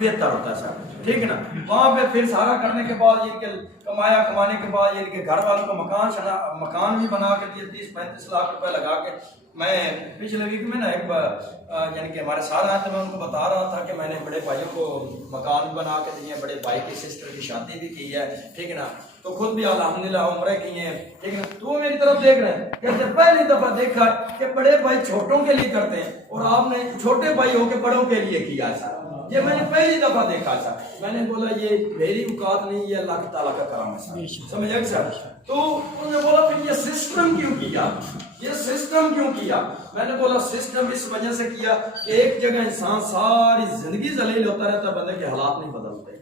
بہتر ہوتا ہے سر، ٹھیک ہے نا. وہاں پہ پھر سارا کرنے کے بعد یہ کہ کمانے کے بعد یہ کہ گھر والوں کو مکان بھی بنا کے دیے 30-35 لاکھ روپے لگا کے. میں پچھلے ویک میں نا ایک یعنی کہ ہمارے سارے آئے تو میں ان کو بتا رہا تھا کہ میں نے بڑے بھائیوں کو مکان بھی بنا کے دیے، بڑے بھائی کی سسٹر کی شادی بھی کی ہے، ٹھیک ہے نا. تو خود بھی الحمدللہ عمرے کیے ہیں، ٹھیک ہے نا. تو وہ میری طرف دیکھ رہے ہیں کہ جب پہلی دفعہ دیکھا کہ بڑے بھائی چھوٹوں کے لیے کرتے ہیں اور آپ نے چھوٹے بھائی ہو کے بڑوں کے لیے کیا ہے سر. یہ میں نے پہلی دفعہ دیکھا تھا. میں نے بولا یہ میری اوقات نہیں، یہ اللہ تعالیٰ کا کرم ہے سر، سمجھ آئے سر. تو انہوں نے بولا پھر یہ سسٹم کیوں کیا، یہ سسٹم کیوں کیا؟ میں نے بولا سسٹم اس وجہ سے کیا کہ ایک جگہ انسان ساری زندگی ذلیل ہوتا رہتا، بندے کے حالات نہیں بدلتے.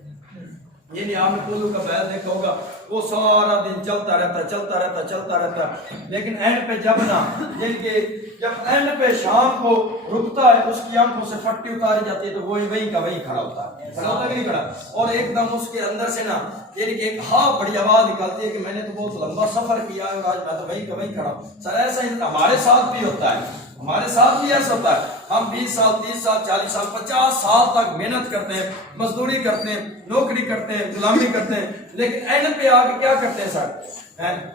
یہ نہیں آپ نے پولو کا بیل دیکھا ہوگا، وہ سارا دن چلتا رہتا، لیکن اینڈ پہ جب نا جب اینڈ پہ شام کو رکتا ہے اس کی آنکھوں سے پٹی اتاری جاتی ہے تو وہی کا وہی کھڑا ہوتا ہے، کہ نہیں کھڑا. اور ایک دم اس کے اندر سے نا ایک بڑی آواز نکلتی ہے کہ میں نے تو بہت لمبا سفر کیا ہے اور آج میں تو وہی کا وہی کھڑا ہوں. سر ایسا ہی ہمارے ساتھ بھی ہوتا ہے، ہمارے ساتھ بھی ایسا ہوتا ہے. ہم 20 سال 30 سال 40 سال 50 سال تک محنت کرتے ہیں، مزدوری کرتے ہیں، نوکری کرتے ہیں، غلامی کرتے ہیں، لیکن اینڈ پہ آ کے کیا کرتے ہیں سر؟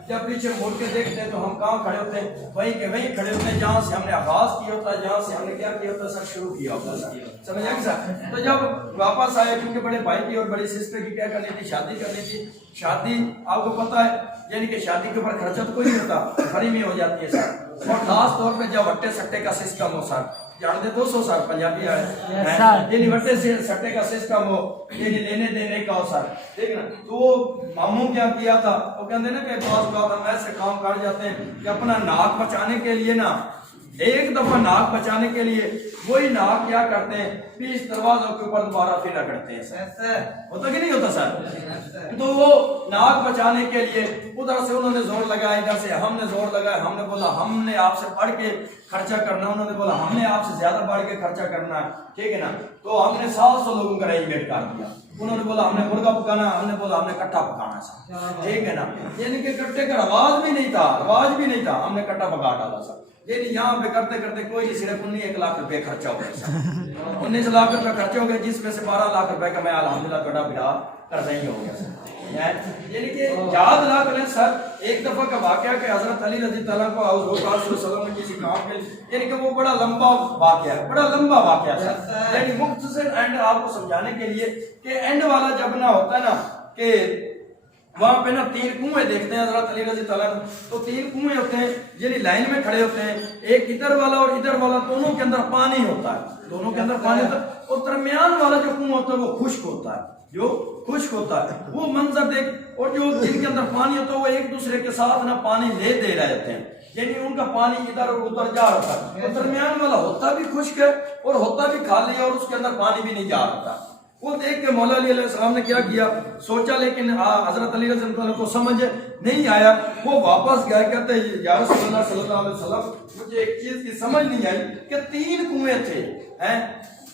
جب پیچھے مڑ کے دیکھتے ہیں تو ہم کہاں کھڑے ہوتے ہیں؟ وہیں کے وہیں کھڑے ہوتے ہیں جہاں سے ہم نے آغاز کیا ہوتا ہے، جہاں سے ہم نے کیا کیا ہوتا ہے سر؟ شروع کیا ہوتا ہے سر، سمجھ آئے سر. تو جب واپس آئے کیونکہ بڑے بھائی کی اور بڑی سسٹر کی کیا کرنی تھی؟ شادی کرنی تھی. شادی آپ کو پتا ہے یعنی کہ شادی کے اوپر خرچہ تو کوئی نہیں ہوتا، فری میں ہو جاتی ہے سر. اور خاص طور پہ جب وٹے سٹے کا سسٹم ہو سر، جانتے 200 سر پنجابی ہے یعنی وٹے سے سٹے کا سسٹم ہو، یعنی لینے دینے کا ہو سر، ٹھیک ہے نا. تو وہ ماموں کیا کیا تھا، وہ کہتے ہیں نا کہ بعض بات ہم ایسے کام کر جاتے ہیں کہ اپنا ناک بچانے کے لیے نا، ایک دفعہ ناک بچانے کے لیے وہی ناک کیا کرتے ہیں 20 دروازوں کے اوپر دوبارہ پھر رگڑتے ہیں سر. ہوتا کہ نہیں ہوتا سر؟ تو وہ ناک بچانے کے لیے ادھر سے انہوں نے زور لگایا، ادھر سے ہم نے زور لگایا. ہم نے بولا ہم نے آپ سے بڑھ کے خرچہ کرنا، انہوں نے بولا ہم نے آپ سے زیادہ بڑھ کے خرچہ کرنا ہے، ٹھیک ہے نا. تو ہم نے 700 لوگوں کا ارینجمنٹ کر دیا. انہوں نے بولا ہم نے مرغا پکانا، ہم نے بولا ہم نے کٹا پکانا سر، ٹھیک ہے نا. یعنی کہ کٹے کا رواج بھی نہیں تھا، ہم نے کٹا پکا ڈالا سر. یعنی یہاں پہ کرتے کوئی نہیں، صرف 19 لاکھ روپے خرچہ ہو گیا، 19 لاکھ روپے خرچے ہو گئے، جس میں سے 12 لاکھ روپے کا میں الحمدللہ بڑا بڑا قرضہ ہی ہو گیا سر. یعنی کہ یاد رکھ لیں سر، ایک دفعہ کا واقعہ کہ حضرت علی رضی اللہ عنہ کو حضور صلی اللہ علیہ وسلم نے کسی کام کے یعنی کہ وہ بڑا لمبا واقعہ سر. یعنی مختصر اینڈ آپ کو سمجھانے کے لیے کہ اینڈ والا جب نہ ہوتا ہے نا کہ وہاں پہ نا 3 کنویں دیکھتے ہیں حضرت علی رضی اللہ عنہ. تو 3 کنویں ہوتے ہیں یعنی لائن میں کھڑے ہوتے ہیں، ایک ادھر والا اور ادھر والا، دونوں کے اندر پانی ہوتا ہے، اور درمیان والا جو کنواں ہوتا ہے وہ خشک ہوتا ہے، وہ منظر دیکھ. اور جو جن کے اندر پانی ہوتا ہے وہ ایک دوسرے کے ساتھ نا پانی لے دے رہے ہوتے ہیں، یعنی ان کا پانی ادھر اور ادھر جا رہا ہے. اور درمیان والا ہوتا بھی خشک ہے اور ہوتا بھی خالی ہے اور اس کے اندر پانی بھی نہیں جا رہا. وہ دیکھ کے مولا علی علیہ السلام نے کیا کیا سوچا، لیکن حضرت علی رضی اللہ عنہ کو سمجھ نہیں آیا. وہ واپس گئے، کہتے ہیں یا رسول اللہ صلی اللہ علیہ وسلم مجھے ایک چیز کی سمجھ نہیں آئی کہ 3 کنویں تھے،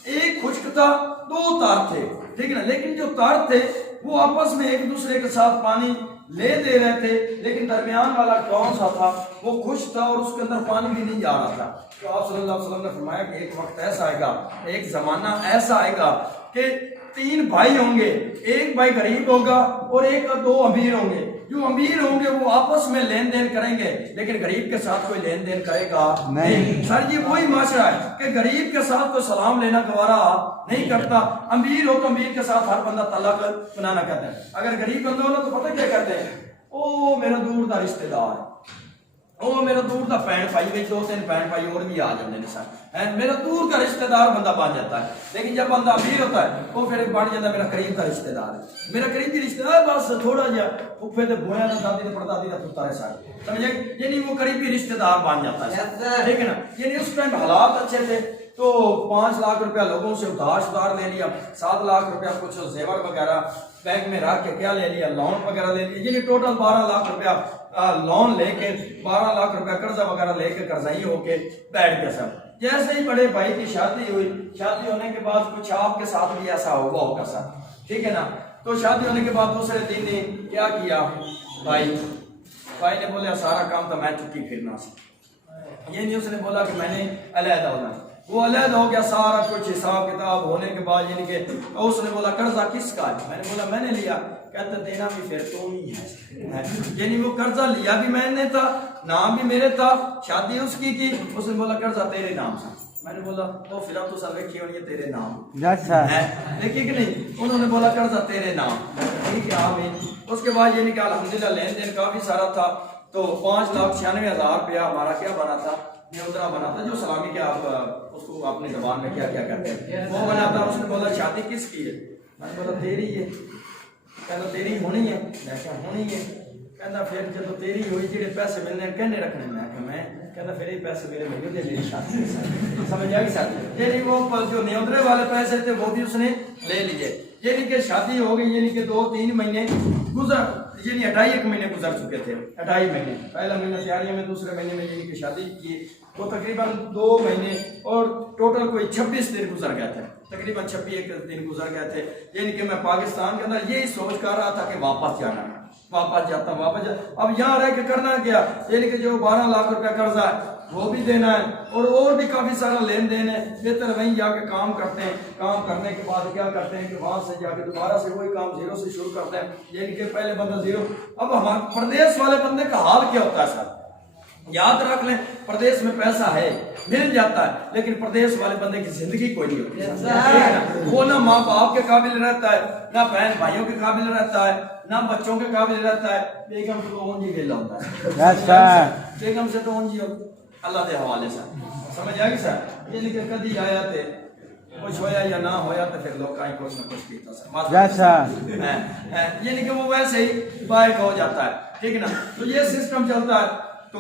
ایک خشک تھا، 2 تار تھے، ٹھیک ہے نا. لیکن جو تار تھے وہ آپس میں ایک دوسرے کے ساتھ پانی لے دے رہے تھے، لیکن درمیان والا کون سا تھا وہ خشک تھا اور اس کے اندر پانی بھی نہیں جا رہا تھا. تو آپ صلی اللہ علیہ وسلم نے فرمایا کہ ایک وقت ایسا آئے گا، ایک زمانہ ایسا آئے گا کہ 3 بھائی ہوں گے، ایک بھائی غریب ہوگا اور 2 امیر ہوں گے. جو امیر ہوں گے وہ آپس میں لین دین کریں گے، لیکن غریب کے ساتھ کوئی لین دین کرے گا نہیں. سر یہ وہی معاشرہ ہے کہ غریب کے ساتھ کوئی سلام لینا گوارا نہیں کرتا، امیر ہو تو امیر کے ساتھ ہر بندہ تعلق بنانا کہتا ہے. اگر غریب بندہ ہو تو پتہ کیا کہتے ہیں؟ او میرا دور دا رشتہ دار ہے، او میرا دور دا بہن بھائی، 2-3 بہن بھائی اور بھی آ جاتے ہیں سر، میرا دور کا رشتہ دار بندہ بن جاتا ہے. لیکن جب بندہ امیر ہوتا ہے وہ پھر بن جاتا ہے میرا قریب کا رشتہ دار ہے، میرا قریبی رشتہ دار، بس تھوڑا جہا پھوپھے تے بویا تے دادی تے پردادی کا پوتا ہے سر، سمجھے؟ یعنی وہ قریبی رشتہ دار بن جاتا ہے، ٹھیک ہے نا. یعنی اس ٹائم حالات اچھے تھے تو 5 لاکھ روپیہ لوگوں سے ادھار لے لیا، 7 لاکھ روپیہ کچھ زیور وغیرہ بینک میں رکھ کے کیا لے لیا، لون وغیرہ لے لیا. یعنی ٹوٹل 12 لاکھ روپیہ لون لے کے 12 لاکھ روپیہ قرضہ وغیرہ لے کے قرضائی ہو کے بیٹھ گیا سر. جیسے ہی بڑے بھائی کی شادی ہوئی، شادی ہونے کے بعد کچھ آپ کے ساتھ بھی ایسا ہوگا سر، ٹھیک ہے نا. تو شادی ہونے کے بعد دوسرے دن نے کیا کیا، بھائی نے بولے سارا کام تو میں چکی پھرنا سے. یہ نہیں اس نے بولا کہ میں نے علیحدہ ہونا. وہ علیحدہ ہو گیا سارا کچھ حساب کتاب ہونے کے بعد یعنی کہ اس نے بولا قرضہ کس کا ہے؟ میں نے بولا میں نے لیا. کہتا دینا بھی پھر تو ہی ہے. یعنی وہ قرضہ لیا بھی میں نے تھا, نام بھی میرے تھا, شادی اس کی کی. اس نے بولا قرضہ تیرے نام سے. میں نے بولا تو پھر اب تو سب رکھی ہونی ہے تیرے نام ہے, دیکھیے کہ نہیں. انہوں نے بولا قرضہ تیرے نام. ٹھیک ہے آمین. اس کے بعد یعنی کہ الحمدللہ لین دین کافی سارا تھا. تو 5,96,000 روپیہ ہمارا کیا بنا تھا, نیوترا بنا تھا, جو سلامی کے آپ اس کو اپنی زبان میں کیا کیا کرتے ہیں وہ بنا تھا. اس نے بولا شادی کس کی ہے؟ میں نے بولا تیری ہے. کہنا تیری ہونی ہے. میں کہا ہونی ہے. کہنا پھر جب تیری ہوئی جڑے پیسے ملنے کہنے رکھنے. میں کہا میں کہنا پھر یہ پیسے میرے ملے دے میری شادی سمجھ آئی سر. یعنی وہ جو نیوترے والے پیسے تھے وہ بھی اس نے لے لیے. یعنی کہ شادی ہو گئی, یعنی کہ 2-3 مہینے گزر, یعنی 2.5 مہینے گزر چکے تھے. 2.5 مہینے, پہلا مہینہ تیاری میں, دوسرے مہینے میں یعنی کہ شادی کی. وہ تقریباً 2 مہینے اور ٹوٹل کوئی 26 دن گزر گئے تھے. تقریباً 26 دن گزر گئے تھے. یعنی کہ میں پاکستان کے اندر یہی سوچ کر رہا تھا کہ واپس جانا ہے, واپس جاتا ہوں, واپس جاتا. اب یہاں رہ کے کرنا کیا, یعنی کہ جو 12 لاکھ روپیہ قرضہ ہے وہ بھی دینا ہے, اور بھی کافی سارا لین دین ہے. بہتر وہیں جا کے کام کرتے ہیں. کام کرنے کے بعد کیا کرتے ہیں کہ وہاں سے جا کے دوبارہ سے وہی کام زیرو سے شروع کرتے ہیں. یعنی کہ پہلے بندہ زیرو. اب ہمارے پردیش والے بندے کا حال کیا ہوتا ہے سر, یاد رکھ لیں, پردیش میں پیسہ ہے, مل جاتا ہے, لیکن پردیش والے بندے کی زندگی کوئی نہیں ہوتی. وہ نہ ماں باپ کے قابل رہتا ہے, نہ بہن بھائیوں کے قابل رہتا ہے, نہ بچوں کے قابل رہتا ہے. بیگم سے تو اونجی ویلا ہوتا ہے, بیگم سے تو اونجی اللہ کے حوالے سے. سمجھ آگی سر. یعنی کہ کدی آیا تھے کچھ ہویا یا نہ ہویا تو پھر لوگ کہیں کچھ نہ کچھ کیتا سر. یعنی کہ وہ ویسے ہی بائک ہو جاتا ہے. ٹھیک ہے نا. تو یہ سسٹم چلتا ہے. تو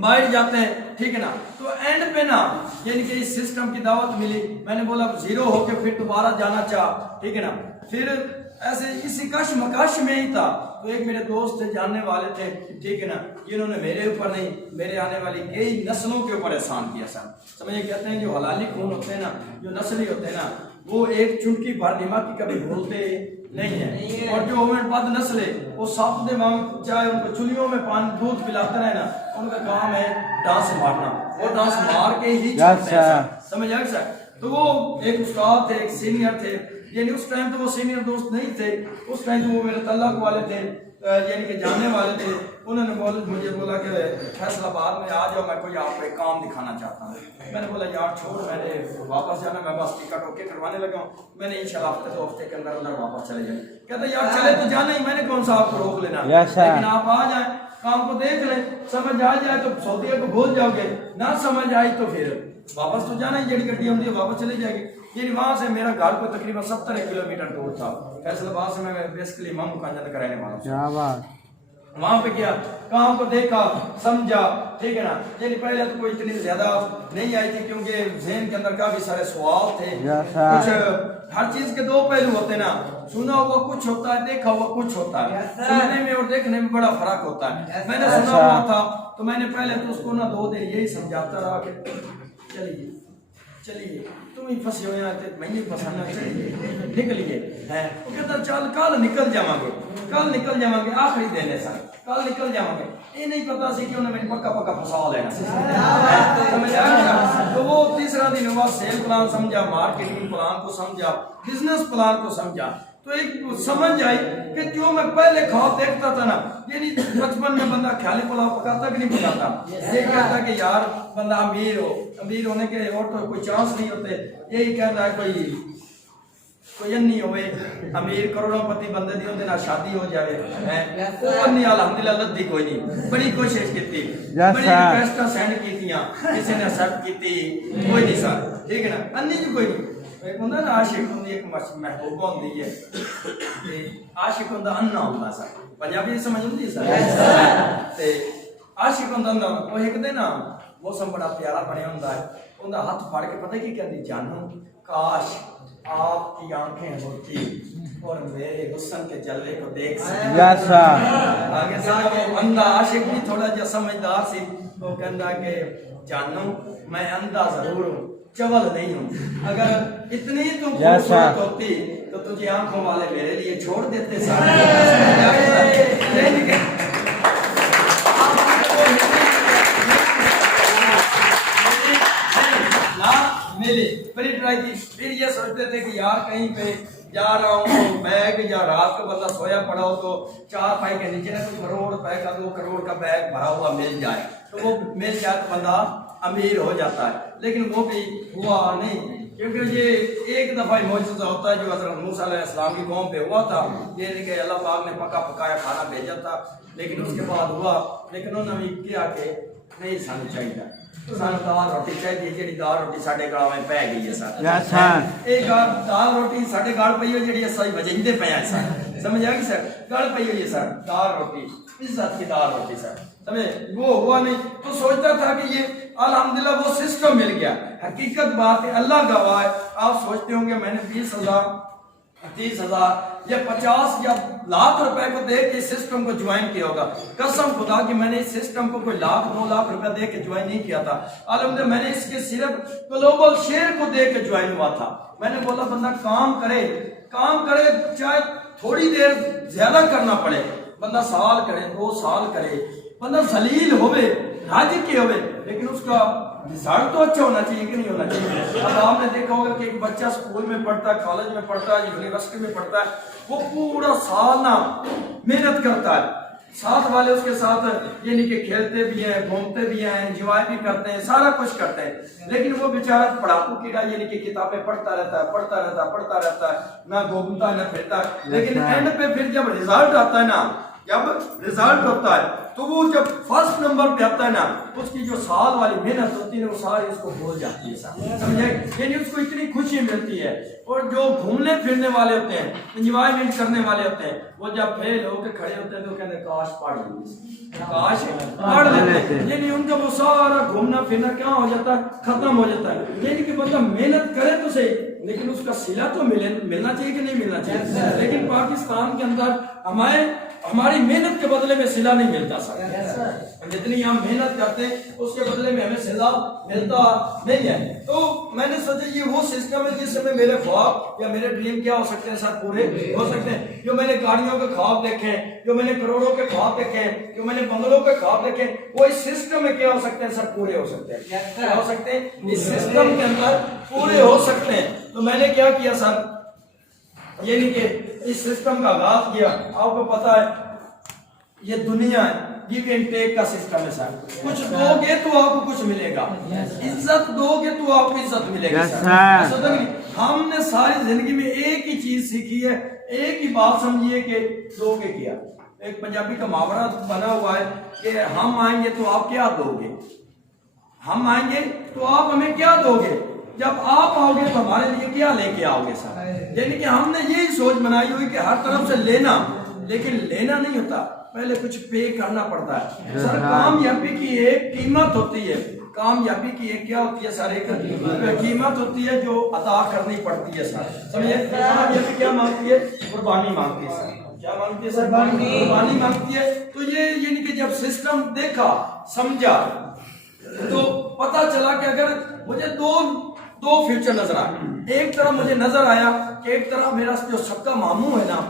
باہر جاتے ہیں. ٹھیک ہے نا. تو اینڈ پہ نا یعنی کہ اس سسٹم کی دعوت ملی. میں نے بولا زیرو ہو کے پھر دوبارہ جانا چاہ. ٹھیک ہے نا. پھر ایسے اسی کش مکش میں ہی تھا. تو ایک میرے دوست تھے, جاننے والے تھے, ٹھیک ہے نا, جنہوں نے میرے اوپر نہیں میرے آنے والی کئی نسلوں کے اوپر احسان کیا سر. سمجھے کہتے ہیں جو حلالی خون ہوتے ہیں نا, جو نسلی ہوتے ہیں نا, وہ ایک چنکی بھر دماغ کی کبھی بھولتے نہیں ہیں. اور جو بد نسل ہے وہ سب دماغ چاہے ان کو چلیوں میں پانی دودھ پلاتے رہے نا, ان کا کام ہے ڈانس مارنا, اور ڈانس مار کے ہی چھوڑتے ہیں. سمجھ آئے سر. تو وہ ایک استاد تھے, ایک سینئر تھے. یعنی اس ٹائم تو وہ سینئر دوست نہیں تھے, اس ٹائم تو وہ میرے تعلق والے تھے, یعنی کہ جاننے والے تھے. انہوں نے مجھے بولا کہ فیصل آباد میں آ جاؤ, میں کوئی آپ کو ایک کام دکھانا چاہتا ہوں. میں نے بولا یار چھوڑ, میں نے واپس جانا, میں بس ٹکٹ اوکے کروانے لگا ہوں. میں نے انشاءاللہ ہفتے 2 ہفتے کے اندر اندر واپس چلے جائیں. کہتا یار چلے تو جانا ہی, میں نے کون سا آپ کو روک لینا, لیکن آپ آ جائیں, کام کو دیکھ لیں, سمجھ آ جائے تو سعودیہ کو بھول جاؤ گے, نہ سمجھ آئی تو پھر واپس تو جانا ہی, جڑی گڈی ہوتی ہے واپس چلے جائے گی. یعنی وہاں سے میرا گھر کو تقریباً 70 کلومیٹر دور تھا. فیصل آباد سے میں بیسکلی امام مکانجت کرانے والا ہوں. وہاں پہ گیا, کام کو دیکھا, سمجھا. ٹھیک ہے نا. یعنی پہلے تو کوئی اتنی زیادہ نہیں آئی تھی, کیونکہ ذہن کے اندر کافی سارے سوال تھے. کچھ ہر چیز کے 2 پہلو ہوتے ہیں نا, سنا ہوا کچھ ہوتا ہے, دیکھا ہوا کچھ ہوتا ہے. سننے میں اور دیکھنے میں بڑا فرق ہوتا ہے. میں نے سنا ہوا تھا تو میں نے پہلے تو اس کو نا 2 دن یہی سمجھاتا رہا کہ چلیے تم ہی پھنسے ہوئے آتے, میں نہیں پھنسانا, چلیے نکلیے. وہ کہتا چل کل نکل جاؤں گے, آخری دن ہے سر, کل نکل جاؤں گے. یہ نہیں پتا سی کہ انہوں نے میں پکا پھنسا لینا. تو وہ تیسرا دن ہوا, سیل پلان سمجھا, مارکیٹنگ پلان کو سمجھا, بزنس پلان کو سمجھا. تو ایک سمجھ آئی کہ جو میں پہلے خواب دیکھتا تھا نا, یعنی بچپن میں بندہ خیالی پلاؤ پکاتا کہ نہیں پکاتا, یہ کہتا کہ یار بندہ امیر ہو, امیر ہونے کے اور تو کوئی چانس نہیں ہوتے. یہی کہتا ہے کوئی نہیں ہوئے امیر کروڑوں پتی بندے دی ہوندے نا شادی ہو جاوے. وہ نہیں الحمدللہ لدی کوئی نہیں, بڑی کوشش کی, بڑی ریکویسٹاں سینڈ کیتیاں, کسی نے ایکسپٹ کیتی کوئی نہیں سر. ٹھیک ہے نا. انھی جو کوئی نہیں. ایک ہوندہ نا عاشق ہوندی, ایک محبوبہ ہوندی ہے, عاشق ہوندہ انہ ہوندہ سر. پنجابی سمجھ ہوندی ہے سر. عاشق ہوندہ انہ, وہ ایک دے نا موسم بڑا پیارا بنے ہوندہ ہے, ہوندہ ہاتھ پھاڑ کے پتہ کی کہندی, جانو کاش آپ کی آنکھیں ہوتی اور میرے حسن کے جلوے کو دیکھ سکتے. آگے صاحب وہ اندھا عاشق بھی تھوڑا جا سمجھدار سی, وہ کہندہ کہ جانو میں اندھا ضرور ہوں, چول نہیں ہوں. اگر اتنی تو خوبصورت ہوتی تو تجھے آنکھوں والے میرے لیے چھوڑ دیتے سارے. بڑی ٹرائی تھی. پھر یہ سوچتے تھے کہ یار کہیں پہ جا رہا ہوں تو بیگ یا رات کو بندہ سویا پڑا ہو تو 4 پائی کے نیچے نا کوئی کروڑ روپے کا 2 کروڑ کا بیگ بھرا ہوا مل جائے تو وہ مل جائے تو بندہ امیر ہو جاتا ہے. لیکن وہ بھی ہوا نہیں, کیونکہ یہ ایک دفعہ معجزہ ہوتا ہے جو حضرت موسیٰ علیہ السلام کی قوم پہ ہوا تھا. یہ نہیں کہ اللہ پاک نے پکا پکایا کھانا بھیجا تھا, لیکن اس کے بعد ہوا. لیکن انہوں نے کیا کہ نہیں سانو چاہیے سانو دال روٹی چاہیے. جی دال روٹی ساڈے گڑ میں پی گئی ہے سر, ایک دال روٹی ساڈے گڑ پی ہوئی جی اصل وجندے پے ہیں سر, سمجھ آ گئی سر, گڑ پی ہوئی ہے سر دال روٹی, عزت کی دال روٹی سر, سمجھے وہ ہوا نہیں. تو سوچتا تھا کہ یہ الحمدللہ وہ سسٹم مل گیا. حقیقت بات ہے, اللہ گواہ ہے. آپ سوچتے ہوں گے میں نے 20,000 30,000 یا 50 یا لاکھ روپے کو دے کے اس سسٹم کو جوائن کیا ہوگا. قسم خدا کہ میں نے اس سسٹم کو کوئی 1,00,000 2 لاکھ روپے دے کے جوائن نہیں کیا تھا. الحمدللہ میں نے اس کے صرف گلوبل شیئر کو دے کے جوائن ہوا تھا. میں نے بولا بندہ کام کرے چاہے تھوڑی دیر زیادہ کرنا پڑے, بندہ سال کرے 2 سال کرے, بندہ ذلیل ہوئے راضی کے ہوئے, لیکن اس کا رزلٹ تو اچھا ہونا چاہیے کہ نہیں ہونا چاہیے. اب آپ نے دیکھا ہوگا کہ ایک بچہ اسکول میں پڑھتا ہے, کالج میں پڑھتا ہے, یونیورسٹی میں پڑھتا ہے, وہ پورا سال نہ محنت کرتا ہے, ساتھ والے اس کے ساتھ یہ نہیں کہ کھیلتے بھی ہیں, گھومتے بھی ہیں, انجوائے بھی کرتے ہیں, سارا کچھ کرتے ہیں, لیکن وہ بیچارہ پڑھاکو کیڑا یہ نہیں کہ کتابیں پڑھتا رہتا ہے, نہ گھومتا ہے نہ پھرتا ہے. لیکن اینڈ پہ پھر جب رزلٹ آتا ہے نا, جب رزلٹ ہوتا ہے تو وہ جب فرسٹ نمبر پہ آتا ہے نا, اس کی جو سال والی محنت ہوتی ہے وہ ساری اس کو بھول جاتی ہے, سمجھے, یعنی اس کو اتنی خوشی ملتی ہے. اور جو گھومنے پھرنے والے ہوتے ہیں, انجوائمنٹ کرنے والے ہوتے ہیں, وہ جب فیل ہو کے کھڑے ہوتے ہیں تو کہتے ہیں کاش پڑھ لیتے, یعنی ان کا وہ سارا گھومنا پھرنا کیا ہو جاتا ہے, ختم ہو جاتا ہے. یعنی کہ بندہ محنت کرے تو صحیح, لیکن اس کا صلہ تو ملنا چاہیے کہ نہیں ملنا چاہیے. لیکن پاکستان کے اندر ہماری محنت کے بدلے میں صلہ نہیں ملتا سر. جتنی ہم محنت کرتے ہیں اس کے بدلے میں ہمیں صلہ ملتا نہیں ہے. تو میں نے سوچا یہ وہ سسٹم ہے جس میں میرے خواب یا میرے ڈریم کیا ہو سکتے ہیں سر, پورے ہو سکتے ہیں. جو میں نے گاڑیوں کے خواب دیکھے, جو میں نے کروڑوں کے خواب دیکھے, جو میں نے بنگلوں کے خواب دیکھے, وہ اس سسٹم میں کیا ہو سکتے ہیں سر, پورے ہو سکتے ہیں. کیا ہو سکتے ہیں اس سسٹم کے اندر پورے ہو سکتے ہیں. تو میں نے کیا کیا سر, یہ نہیں کہ اس سسٹم کا آغاز کیا. آپ کو پتا ہے یہ دنیا ہے, گیو اینڈ ٹیک کا سسٹم ہے سر. کچھ دو گے تو آپ کو کچھ ملے گا, عزت دو گے تو آپ کو عزت ملے گی سر. ہم نے ساری زندگی میں ایک ہی چیز سیکھی ہے, ایک ہی بات سمجھیے کہ دو کے کیا. ایک پنجابی کا محاورہ بنا ہوا ہے کہ ہم آئیں گے تو آپ کیا دو گے, ہم آئیں گے تو آپ ہمیں کیا دو گے, جب آپ آؤ گے تو ہمارے لیے کیا لے کے آؤ گے سر. یعنی کہ ہم نے یہی سوچ بنائی ہوئی کہ ہر طرف سے لینا, لیکن لینا نہیں ہوتا, پہلے کچھ پے کرنا پڑتا ہے سر. کامیابی کی ایک قیمت ہوتی ہے, کامیابی کی ایک کیا ہوتی ہے سر, ایک قیمت ہوتی ہے جو ادا کرنی پڑتی ہے سر. سمجھے, کامیابی کیا مانگتی ہے, قربانی مانگتی ہے سر. کیا مانگتی ہے سر, قربانی مانگتی ہے. تو یہ یعنی کہ جب سسٹم دیکھا سمجھا تو پتا چلا کہ اگر مجھے دو فیوچر نظر آئے. ایک طرح مجھے نظر آیا کہ ایک طرح میرا جو سکا ماموں ہے نا,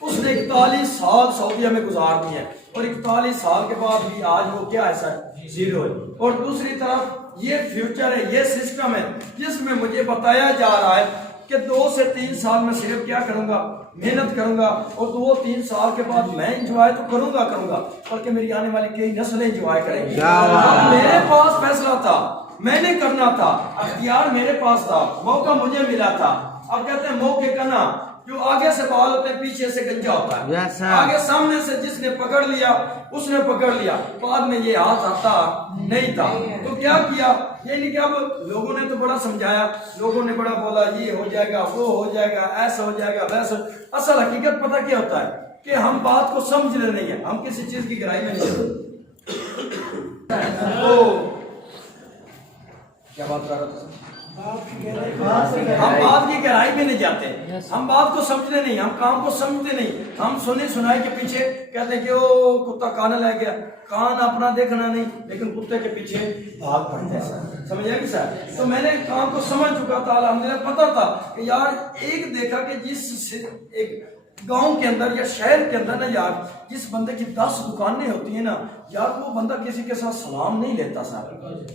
اس نے 41 سال سعودیہ میں گزار دیے, اور 41 سال کے بعد بھی آج وہ کیا ہے سر, زیرو ہے. اور دوسری طرف یہ فیوچر ہے, یہ سسٹم ہے جس میں مجھے بتایا جا رہا ہے کہ 2 سے 3 سال میں صرف کیا کروں گا, محنت کروں گا, اور 2-3 سال کے بعد میں انجوائے تو کروں گا, بلکہ میری آنے والی کئی نسلیں انجوائے کریں گی. میرے پاس فیصلہ تھا, میں نے کرنا تھا, اختیار میرے پاس تھا, موقع مجھے ملا تھا. اب کہتے ہیں موقع کا نا, جو آگے سے بال ہوتے ہیں پیچھے سے گنجا ہوتا ہے. آگے سامنے سے جس نے پکڑ لیا اس نے پکڑ لیا, بعد میں یہ ہاتھ آتا نہیں تھا. تو کیا کیا, یہ نہیں کہ اب لوگوں نے تو بڑا سمجھایا, لوگوں نے بڑا بولا یہ ہو جائے گا, وہ ہو جائے گا, ایسا ہو جائے گا, ویسا. اصل حقیقت پتہ کیا ہوتا ہے کہ ہم بات کو سمجھ رہے نہیں ہیں, ہم کسی چیز کی گہرائی میں نہیں. کیا بات کر رہا تھا, ہم بات کی گہرائی میں نہیں جاتے, ہم بات کو سمجھتے نہیں, ہم کام کو سمجھتے نہیں. ہم سنے سنائی کے پیچھے کہتے ہیں کہ وہ کتا کان لے گیا, کان اپنا دیکھنا نہیں لیکن کتے کے پیچھے بھاگ پڑتے ہیں سر. سمجھ آئے گی سر. تو میں نے کام کو سمجھ چکا تھا, الحمدللہ پتا تھا کہ یار ایک دیکھا کہ جس ایک گاؤں کے اندر یا شہر کے اندر نا یار، جس بندے کی 10 دکانیں ہوتی ہیں نا یار، وہ بندہ کسی کے ساتھ سلام نہیں لیتا سر،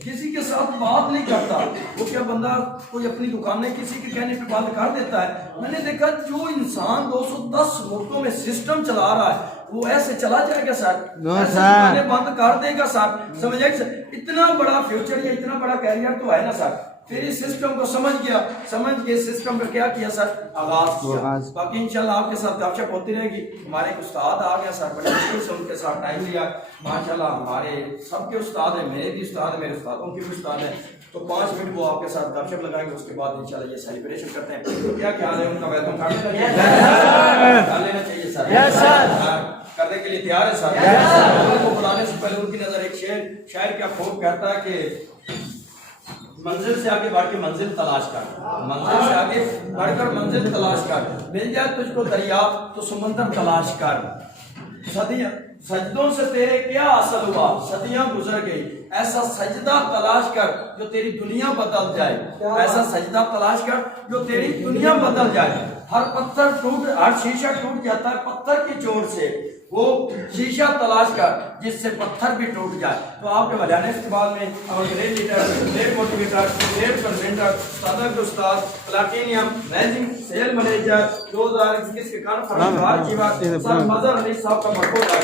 کسی کے ساتھ بات نہیں کرتا، وہ کیا بندہ کوئی اپنی دکانیں کسی کے کہنے پہ بند کر دیتا ہے؟ میں نے دیکھا جو انسان 210 ملکوں میں سسٹم چلا رہا ہے وہ ایسے چلا جائے گا سر، ایسے دکانیں بند کر دے گا سر، سمجھے سر؟ اتنا بڑا فیوچر یا اتنا بڑا کیریئر تو ہے نا سر۔ پھر اس سسٹم کو سمجھ کے سسٹم کا کیا کیا سر؟ آغاز کیا۔ باقی انشاءاللہ آپ کے ساتھ گپ شپ ہوتی رہے گی۔ ہمارے ایک استاد آ گیا سر، بڑے مشکل سے ان کے ساتھ ٹائم لیا، ماشاءاللہ ہمارے سب کے استاد ہیں، میرے بھی استاد ہیں، میرے استادوں کے بھی استاد ہیں، تو 5 منٹ وہ آپ کے ساتھ گپ شپ لگائیں گے، اس کے بعد انشاءاللہ یہ سیلیبریشن کرتے ہیں۔ تو کیا خیال ہے ان کا ویلکم کر لینا چاہیے سر؟ کرنے کے لیے تیار ہے سر؟ ان کو بلانے سے پہلے ان کی نظر ایک شاعر کیا خوب کہتا ہے کہ منزل سے آگے بڑھ کے منزل تلاش کر، منزل سے آگے بڑھ کر منزل تلاش کر، مل جائے تجھ کو دریا تو سمندر تلاش کر، صدیاں سجدوں سے تیرے کیا حاصل ہوا، صدیاں گزر گئی، ایسا سجدہ تلاش کر جو تیری دنیا بدل جائے، ایسا سجدہ تلاش کر جو تیری دنیا بدل جائے۔ ہر پتھر ہر شیشہ ٹوٹ جاتا ہے پتھر کی چوٹ سے، وہ شیشہ تلاش کر جس سے پتھر بھی ٹوٹ جائے۔ تو آپ کے وجانے استقبال میں اور great leader, great motivator, great convenor, استاد استاد پلاٹینیم رائزنگ سیل مینیجر 2021 کے کانفرنس بار کی بات سر مظہر علی صاحب کا مرکوز ہے۔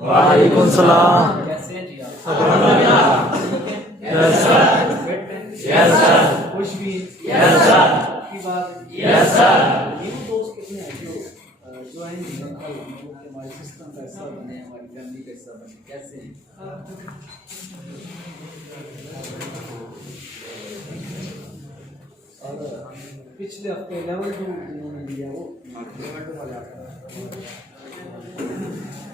وعلیکم السلام۔ کیسے ہیں جی آپ؟ خوش بھی کی بات میرے دوست کتنے ہیں جو آئیں گے ہمارے سسٹم کا حصہ بنے، ہماری فیملی کا حصہ بنے، کیسے ہیں؟ اور پچھلے ہفتے لیول 2 انہوں نے لیا، وہ لیول 2 والے آپ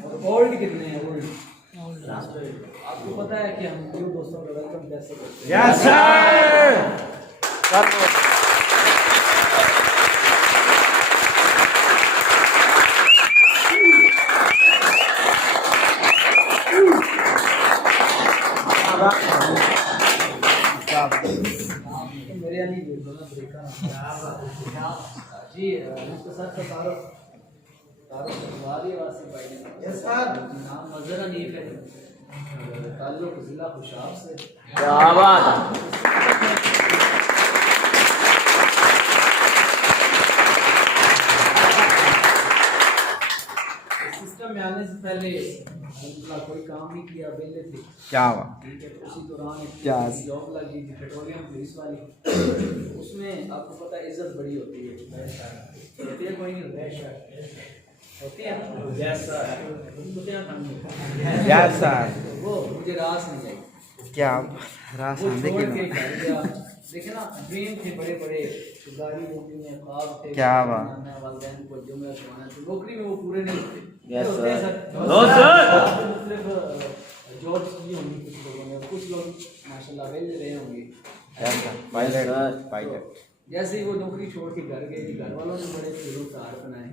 اور اولڈ کتنے ہیں؟ اولڈ آپ کو پتا ہے کہ ہم نیو دوستوں کا ویلکم کیسے کرتے ہیں؟ یس سر۔ میرے علی جی مختصر کا تعارف واسف بھائی نے نام مظہر حنیف ہے، تعلق ضلع خوشاب سے۔ کیا بات ہے۔ سسٹم میں آنے سے پہلے کوئی کام نہیں کیا، ویلے تھے، کیا بات، ٹھیک ہے۔ اسی دوران کیا ایک جاب لگی تھی پیٹرولیم پولیس والی، اس میں آپ کو پتا عزت بڑی ہوتی ہے، ہوتی ہے کوئی نہیں ہوتا ہے، ہوتی ہے یس سر۔ وہ مجھے راس نہیں آئی، کیا راس وہ آندے چھوڑ کی کے گھر گیا۔ دیکھیں نا ڈریم تھے بڑے بڑے، گاڑی ہوتی ہیں، خواب تھے، کیا بات، والدین کو جمعہ سنانا، تو نوکری میں وہ پورے نہیں ہوتے۔ یس ہوتے ہیں سر۔ سر، نو سر۔ مختلف جابس کی ہوں گی کچھ لوگوں نے، کچھ لوگ ماشاءاللہ ویل رہے ہوں گے۔ پائلٹ جیسے ہی وہ نوکری چھوڑ کے گھر گئے، گھر والوں نے بڑے شروع کار بنائے،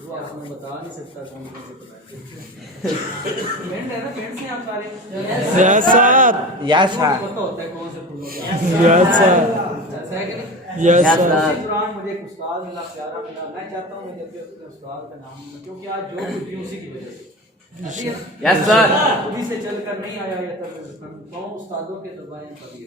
وہ آپ کو بتا نہیں سکتا کون کیسے بنائے۔ فرینڈ ہے نا، فرینڈ سے آپ سارے یس سر۔ یس سر۔ پتہ ہوتا ہے کون سے پھولوں کا، یس سر۔ ایسا ہے کہ نہیں؟ یس اسی سر۔ دوران مجھے ایک استاد ملا، پیارا ملا، میں چاہتا ہوں کہ جب بھی اپنے استاد کا نام لوں، کیونکہ آج جو کچھ بھی اسی کی وجہ سے یس سر۔ خودی سے چل کر نہیں آیا، یہ تب استادوں کے دبائیں کبھی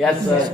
Yes, sir.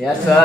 Yes, sir.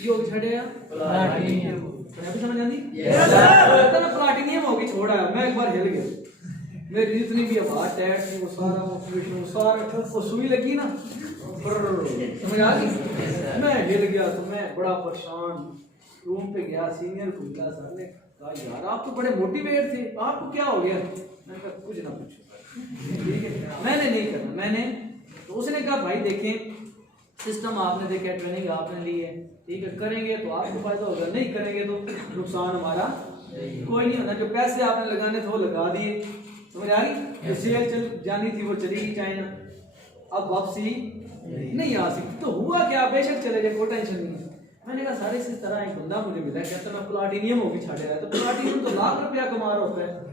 یہ ہو کے چھڑ آیا پلاٹینیم بھی سمجھ آتی کہتا میں پلاٹینیم ہو کے چھوڑ آیا میں ایک بار ہل گیا میری جتنی بھی آواز ٹیٹ تھی وہ سارا وہ سارا وہ سوئی لگی نا سمجھ آ گئی میں ہل گیا تو میں بڑا پریشان روم پہ گیا سینئر کو ملا سر نے کہا یار آپ تو بڑے موٹیویٹ تھے آپ کو کیا ہو گیا میں نے کہا کچھ نہ پوچھو ٹھیک ہے میں نے نہیں کرنا میں نے تو اس نے کہا بھائی دیکھیں سسٹم آپ نے دیکھا ٹریننگ آپ نے لی ہے ٹھیک ہے کریں گے تو آپ کو فائدہ ہوگا نہیں کریں گے تو نقصان ہمارا کوئی نہیں ہونا جو پیسے آپ نے لگانے تھے وہ لگا دیے سمجھ آ رہی سیل چل جانی تھی وہ چلی گئی چائنا اب واپسی نہیں آ سکتی تو ہوا کیا بے شک چلے جائے کوئی ٹینشن نہیں میں نے کہا سارے اسی طرح ایک بندہ مجھے ملا کہتا میں پلاٹینیم ہو کے چھاڑے رہا تو پلاٹینیم تو لاکھ روپیہ کما رہا ہوتا ہے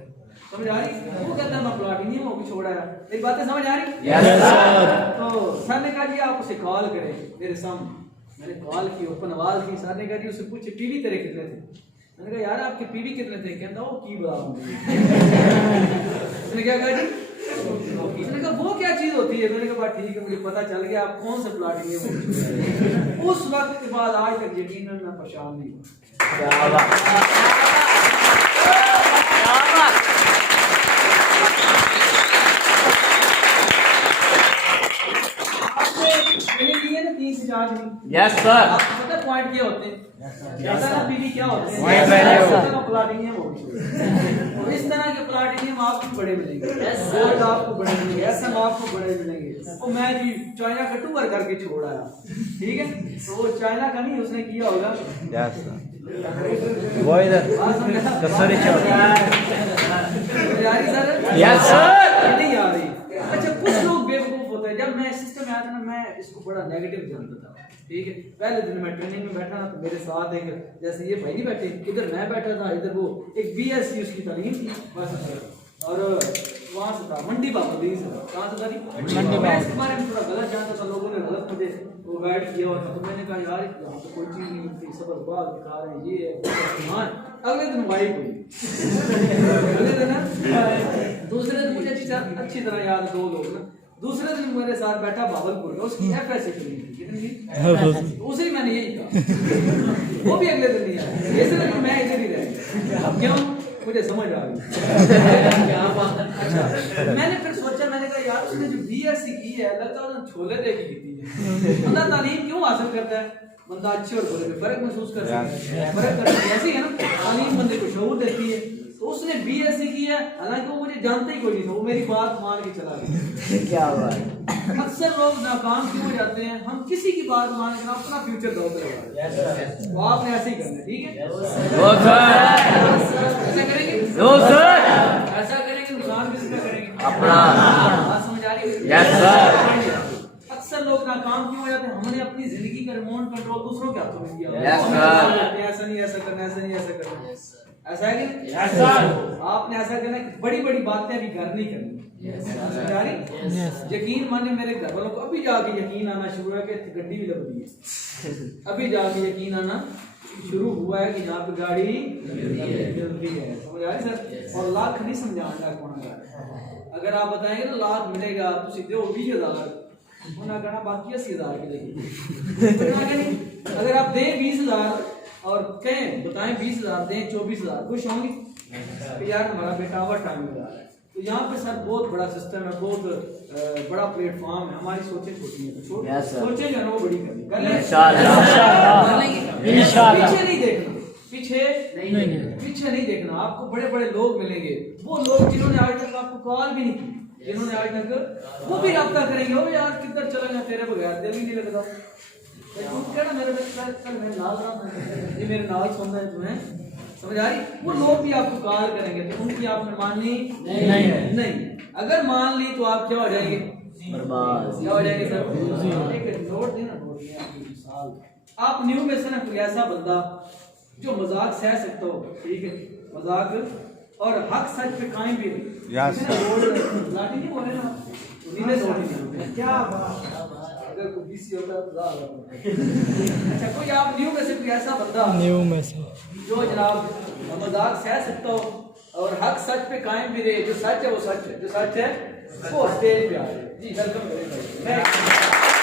سمجھ آ رہی وہ کہتا ہے میں پلاٹینیم ہو کے چھوڑا ہے میری باتیں سمجھ آ رہی تو سر نے کہا جی آپ اسے کال کریں میرے سامنے میں نے کال کی اوپن آواز کی سر نے کہا جی اسے پوچھے پی وی تیرے کتنے تھے میں نے کہا یار آپ کے پی وی کتنے تھے کہتا وہ کی بڑا اس نے کیا کہا جی اس نے کہا وہ کیا چیز ہوتی ہے میں نے کہا بات ٹھیک ہے مجھے پتا چل گیا آپ کون سے پلاٹینیم ہو اس وقت کے بعد آج تک یقیناً میں پریشان نہیں ہوں Yes, sir. آپ کو پتہ پوائنٹ کیا ہوتے ہیں ایسا پی وی کیا ہوتے ہیں پلاٹینیم ہو اور اس طرح کے پلاٹینیم آپ کو بڑے ملیں گے گولڈ آپ کو بڑے ملیں گے ایسا آپ کو بڑے ملیں گے وہ میں جی چائنا کا ٹور کر کے چھوڑ آیا ٹھیک ہے تو وہ چائنا کا نہیں اس نے کیا ہوگا وہ ادھر کسوری یس سر نہیں آ رہی اچھا کچھ لوگ بیوقوف ہوتے ہیں جب میں سسٹم میں آیا تھا نا میں اس کو بڑا نیگیٹو جانتا تھا ٹھیک ہے پہلے دن میں ٹریننگ میں بیٹھا نا تو میرے ساتھ ایک جیسے یہ بھائی نہیں بیٹھے ادھر میں بیٹھا تھا ادھر وہ ایک بی ایس سی اس کی تعلیم تھی بس اور وہاں سے تھا منڈی بابا دی سے کہاں سے تھا نہیں میں اس کے بارے میں تھوڑا غلط جانتا تھا لوگوں نے غلط مجھے وہ گائیڈ کیا ہوا تھا تو میں نے کہا یار یہاں تو کوئی چیز نہیں ملتی سبق بعد دکھا رہے ہیں یہ ہے اگلے دن وائب ہوئی اگلے دن دوسرے دن مجھے اچھی طرح یاد دو لوگ نا دوسرے دن میرے ساتھ بیٹھا بابلپور کا اس کی ایف ایس اسے میں نے یہی کہا وہ بھی اگلے دن نہیں آیا اس لیے میں ادھر ہی رہ گیا کیوں مجھے سمجھ آ گئی میں نے پھر سوچا میں نے کہا یار اس نے جو بی ایس سی کی ہے لگتا ہے انہوں نے چھولے دے کے کی ہے بندہ تعلیم کیوں حاصل کرتا ہے بندہ اچھے اور برے میں فرق محسوس کر سکتا ہے فرق کرتا ہے ایسے ہی ہے نا تعلیم بندے کو شعور دیتی ہے تو اس نے بی ایس سی کی ہے حالانکہ وہ مجھے جانتا ہی کوئی نہیں تھا وہ میری بات مان کے چلا گیا کیا بات اکثر لوگ ناکام کیوں ہو جاتے ہیں ہم کسی کی بات مان کے اپنا فیوچر دو کریں وہ آپ نے ایسے ہی کرنا ہے ٹھیک ہے ایسا کریں گے ایسا کریں گے نقصان کس کا کریں گے اپنا بات سمجھ آ رہی ہے اکثر لوگ ناکام کیوں ہو جاتے ہیں ہم نے اپنی زندگی کا ریموٹ کنٹرول دوسروں کے ہاتھوں میں دیا ایسا نہیں ایسا کرنا ایسا نہیں ایسا کرنا ایسا ہے کہ آپ نے ایسا کرنا کہ بڑی بڑی باتیں ابھی گھر نہیں کرنی یقین مانے میرے گھر والوں کو ابھی جا کے یقین آنا شروع ہے کہ گڈی بھی لگ رہی ہے ابھی جا کے یقین آنا شروع ہوا ہے کہ یہاں پہ گاڑی جلدی ہے سمجھ آ رہی سر اور لاکھ نہیں سمجھانا کون گا اگر آپ بتائیں گے نا لاکھ ملے گا تو سیدھے وہ 20,000 انہوں نے کہنا باقی 80,000 کی لگے اگر آپ دیں 20,000 اور کہیں بتائیں 20,000 دیں 24,000 خوش ہوں گی کہ یار ہمارا بیٹا اوور ٹائم میں جا رہا ہے تو یہاں پہ سر بہت بڑا سسٹم ہے بہت بڑا پلیٹ فارم ہے ہماری سوچیں چھوٹی ہیں سوچیں جو ہے وہ بڑی کریں پیچھے نہیں دیکھنا پیچھے نہیں دیکھنا آپ کو بڑے بڑے لوگ ملیں گے وہ لوگ جنہوں نے آج تک آپ کو کال بھی نہیں کی جنہوں نے آج تک وہ بھی رابطہ کریں گے وہ یار کدھر چلا گیا تیرے بغیر دل ہی نہیں لگتا میرے نال سننا ہے تمہیں سمجھ آ رہی وہ لوگ بھی آپ کو کال کریں گے تو ان کی آپ نے ماننی نہیں اگر مان لی تو آپ کیا ہو جائیں گے کیا ہو جائیں گے سر ایک نوٹ دینا مثال آپ نیو میں سے نا کوئی ایسا بندہ جو مذاق سہ سکتا ہو ٹھیک ہے مذاق اور حق سچ پہ قائم بھی لاٹھی نہیں بولے نا کیا اگر کوئی بیسی ہوتا ہے اچھا کوئی آپ نیو میں سے کوئی ایسا بندہ نیو میں سے جو جناب مذاق سہ سکتا ہو اور حق سچ پہ قائم بھی رہے جو سچ ہے وہ سچ ہے جو سچ ہے وہ اسٹیج پہ آ رہے جی ویلکم کریں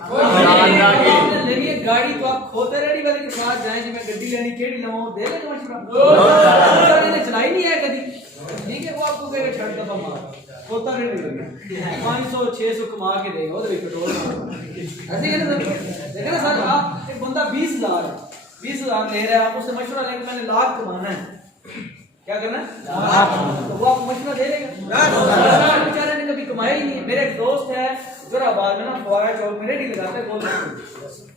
آپ نے لینی ہے گاڑی تو آپ کھوتے ریڈی والے کے ساتھ جائیں جی میں گڈی لینی کیڑی لواؤں دے لیں تو مشورہ نے چلائی نہیں ہے کبھی ٹھیک ہے وہ آپ کو کہے گا چھڑ دبا مار کھوتا ریڈی لگنا 500 600 کما کے دے گا وہ پیٹرول ایسے ہی نا دیکھیں نا سر آپ ایک بندہ 20,000 لے رہا ہے آپ اس سے مشورہ لیں کہ میں نے لاکھ کمانا ہے کیا کرنا ہے تو وہ آپ کو مشورہ دے گا بیچارے نے کبھی کمایا ہی نہیں ہے میرا ایک دوست ہے ذرا بعد میں نا فوارہ چوک میں ریڈی لگاتے ہیں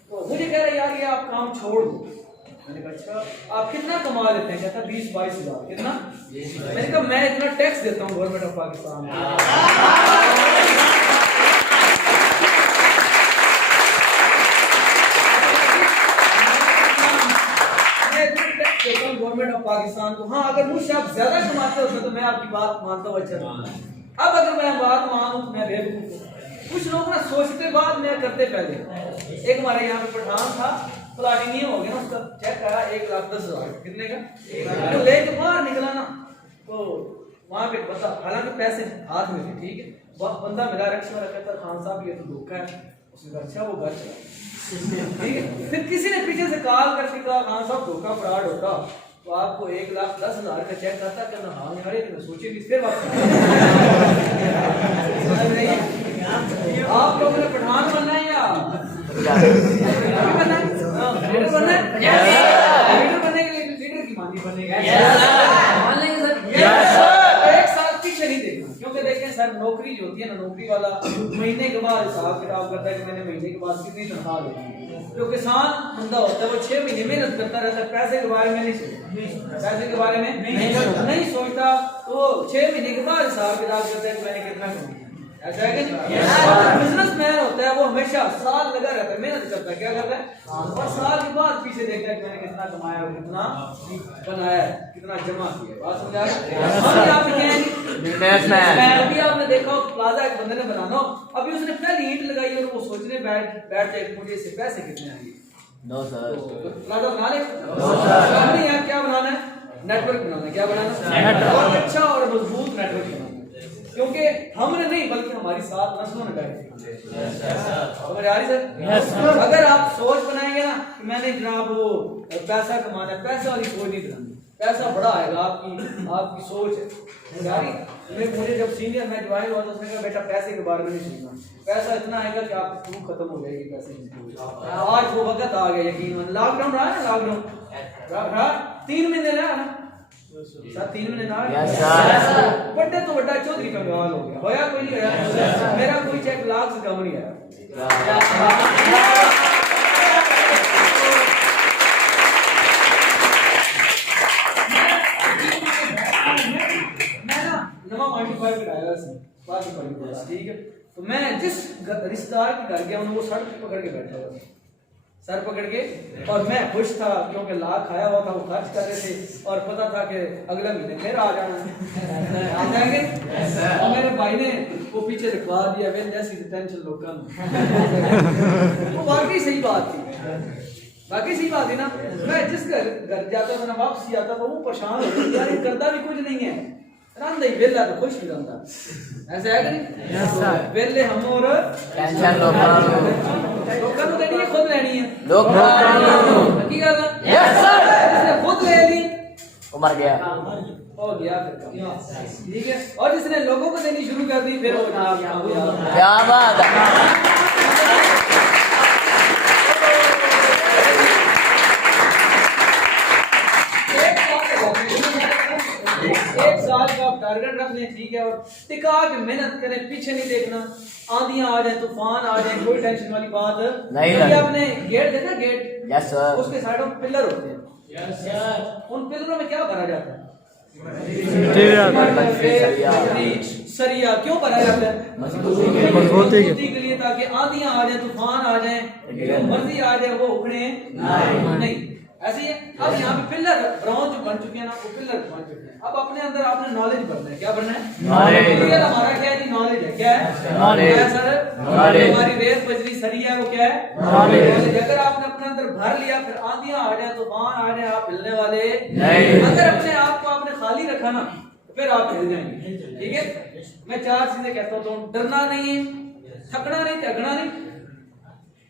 تو مجھے کہہ رہا ہے یار یہ آپ کام چھوڑ دو میں نے کہا اچھا آپ کتنا کما لیتے ہیں کہتا 20-22 ہزار کتنا میں نے کہا میں اتنا ٹیکس دیتا ہوں government of Pakistan government of Pakistan کو ہاں اگر مجھ سے آپ زیادہ کماتے ہوتے تو میں آپ کی بات مانتا ہوں اچھا اب اگر میں بات مانوں تو میں بیوقوف ہوں کچھ لوگ نا سوچتے بعد میں کرتے پہلے ایک ہمارے یہاں پہ پٹھان تھا پلاٹینیم ہو گیا نا اس کا چیک کرا 1,10,000 کتنے کا تو لے کے باہر نکلا نا تو وہاں پہ بتا حالانکہ پیسے ہاتھ میں تھے ٹھیک ہے بندہ میرا رکشہ والا کہتا خان صاحب یہ تو دھوکا ہے اس نے کہا اچھا وہ گھر چلا ٹھیک ہے پھر کسی نے پیچھے سے کال کر کے کہا خان صاحب دھوکا فراڈ ہوتا تو آپ کو 1,10,000 کا چیک کرتا کہنا ہاں یار یہ سوچے بھی پھر آپ لوگوں نے پٹھان بننا ہے یا لیڈر بننا ہے لیڈر بننے کے لیے لیڈر کی مانی بننے گا مان لیں گے سر ایک سال پیچھے نہیں دیکھنا کیونکہ دیکھیں سر نوکری جو ہوتی ہے نا نوکری والا مہینے کے بعد حساب کتاب کرتا ہے کہ میں نے مہینے کے بعد کتنی تنخواہ لگی جو کسان بندہ ہوتا ہے وہ 6 مہینے محنت کرتا رہتا ہے پیسے کے بارے میں نہیں سوچتا پیسے کے بارے میں نہیں سوچتا تو 6 مہینے کے بعد حساب کتاب کرتا ہے کہ میں نے کتنا کمایا ایسا ہے کہ بزنس مین ہوتا ہے وہ ہمیشہ سال لگا رہتا ہے محنت کرتا ہے کیا کرتا ہے اور سال کے بعد پیچھے دیکھتا ہے کہ میں نے کتنا کمایا اور کتنا بنایا کتنا جمع کیا بات سمجھا رہے آپ کہیں ابھی آپ نے دیکھا ہو پلازا ایک بندے نے بنانا ہو ابھی اس نے پہلی اینٹ لگائی اور وہ سوچنے بیٹھ جائے کہ مجھے اس سے پیسے کتنے آئیں گے پلازا بنا لے کیا بنانا ہے نیٹ ورک بنانا ہے کیا بنانا ہے اور اچھا اور مضبوط نیٹ ورک بنانا کیونکہ ہم نے نہیں بلکہ ہماری ساتھ نسلوں نے سر اگر آپ سوچ بنائیں گے نا کہ میں نے جناب وہ پیسہ کمانا ہے پیسہ والی سوچ نہیں بنانی پیسہ بڑا آئے گا آپ کی سوچ ہے مجھے جب سینئر میں جوائن ہوا تو اس نے کہا بیٹا پیسے کے بارے میں نہیں سوچنا پیسہ اتنا آئے گا کہ آپ کی بھوک ختم ہو جائے گی پیسے کی آج وہ وقت آ گیا یقین لاک ڈاؤن رہا ہے لاک ڈاؤن 3 مہینے رہا نا سر 3 مہینے نہ بڑے تو بڑا چودھری کا گوال ہو گیا ہویا کوئی نہیں ہویا میرا کوئی چیک لاکھ سے کم نہیں آیا میں نا نما مانٹی فائر کرایا سی بات پڑھی ٹھیک ہے تو میں جس رشتہ دار کے گھر گیا وہ سڑک پکڑ کے بیٹھا ہوا سر پکڑ کے اور میں خوش تھا کیونکہ لاکھ آیا ہوا تھا وہ خرچ کر رہے تھے اور پتا تھا کہ اگلا مہینے پھر آ جانا آ جائیں گے اور میرے بھائی نے وہ پیچھے رکھوا دیا ایسی ٹینشن لوگوں وہ واقعی صحیح بات تھی باقی صحیح بات ہے نا میں جس گھر جاتا تھا نا واپسی آتا تھا وہ پریشان ہو گیا یار کرتا بھی کچھ نہیں ہے رندا ہی ویلا تو خوش بھی رندا ایسا ہے کہ نہیں ویلے ہم اور ٹینشن لوکاں نوں دینی ہے خود لینی ہے لوکاں کی گل ہے یس سر جس نے خود لے لی وہ مر گیا ہو گیا پھر ٹھیک ہے اور جس نے لوگوں کو دینی شروع کر دی پھر وہ جناب کیا بات ہے ایک سال کا آپ ٹارگٹ رکھ لیں ٹھیک ہے اور ٹکا کے محنت کریں پیچھے نہیں دیکھنا آندیاں آ جائیں طوفان آ جائیں کوئی ٹینشن والی بات نہیں آپ نے گیٹ دیکھا گیٹ یس سر اس کے سائڈوں میں پلر ہوتے ہیں یس سر ان پلروں میں کیا بھرا جاتا ہے سریا کیوں بھرا جاتا ہے مضبوطی کے لیے تاکہ آندیاں آ جائیں طوفان آ جائیں جو مرضی آ جائے وہ اکھڑے نہیں ایسے ہی اب یہاں پہ پلر براؤن جو بن چکے ہیں نا وہ پلر بن چکے ہیں اب اپنے اندر آپ نے نالج بھرنا ہے کیا بھرنا ہے ہمارا کیا ہے جی نالج ہے کیا ہے سر ہماری ریت بجری سری ہے وہ کیا ہے نالج اگر آپ نے اپنے اندر بھر لیا پھر آندیاں آ جائیں طوفان آ جائیں آپ ہلنے والے اگر اپنے آپ کو آپ نے خالی رکھا نا پھر آپ ہل جائیں گے ٹھیک ہے میں 4 چیزیں کہتا ہوں ڈرنا نہیں ہے تھکنا نہیں تھکنا نہیں